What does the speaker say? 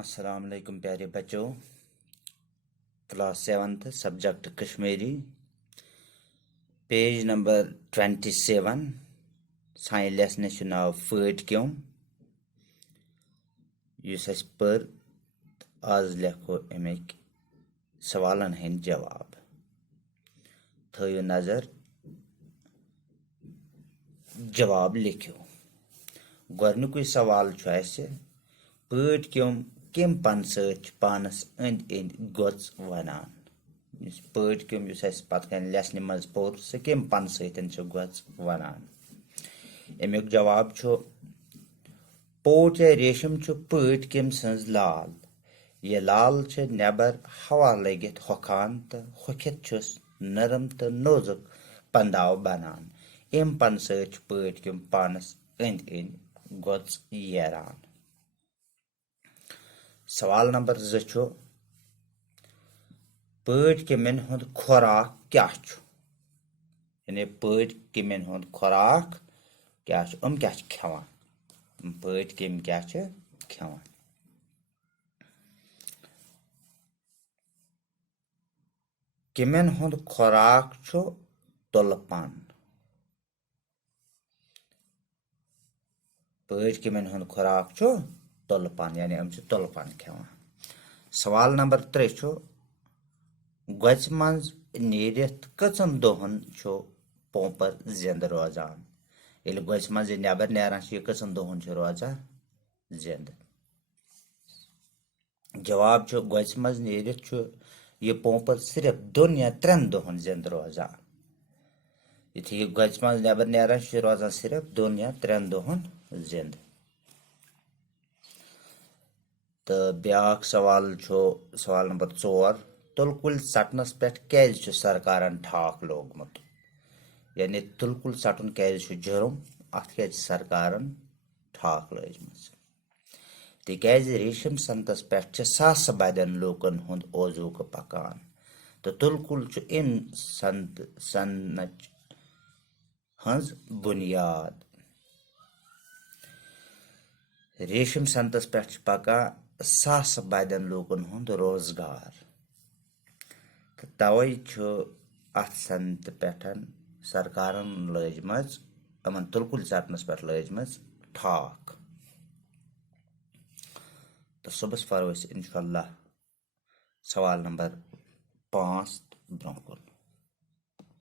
अस्सलाम वालेकुम प्यारे बच्चों। Class 7th subject Kashmiri, page number 27। साइन लेसन नाव फट क्यों इस पर आज लेखो अमिक सवालन हंद जवाब। थो नजर जवाब लिखो। गोरनुक सवाल पट क्यों कम पन पानस अंद अंद गोच वनान। पट क्यों पत लेसन मज पोर सह कम पन गोच वनान। अमुक जवाब पोट या रेशम पट कम सज लाल। यह लाल नबर हवा लगित होखान तो होखित नरम तो नोजुक पंदाव बनान। अम पन पट कम पानस अंद अंद गोच येरान। सवाल नंबर 2 पट कमन हुंद खुराक क्या यानी पट कमन हुंद खुराक क्या क्या खेवान। पट कम क्या खेवान। कमन हुंद खुराक तुलपन। पट कमन हुंद खुराक तुलपन यानी हम तुलपन खेवान। सवाल नंबर 3 गोच मज नीरित कचन दोहन पोंपर जिंद रोजान। ये गोच मज नबर नारान कचन दोहन रोजान जिंद। जवाब गोच मज नीरित यह पोंपर सिर्फ 2 या 3 दोहन जिंद रोजान। यह गोच मज नबर नारान रोजान सिर्फ 2 या 3 दोहन जिंद। तो ब्याक सवाल सवाल नंबर 4 तुलकुल सटनस पे क्या सरकारन ठाक लोगमुत यानी तुलकुल सटन क्या जुर्म अत क्या सरकारन ठाक लजम। तिकाज रेशम संतस पे सास बदन लूकन हुंद ओजूक पकान। तो तुलकुल इन सनच हज बुनियाद। रेशम संतस पे पकान सास बदन लूकन हुंद रोजगार। तो तवे अत संत पे सरकारन लजम अमन तुलकुल सटनस पे लजम ठाक। तो सुबह फरो इंशाल्लाह सवाल नंबर 5 ब्रोह कुन।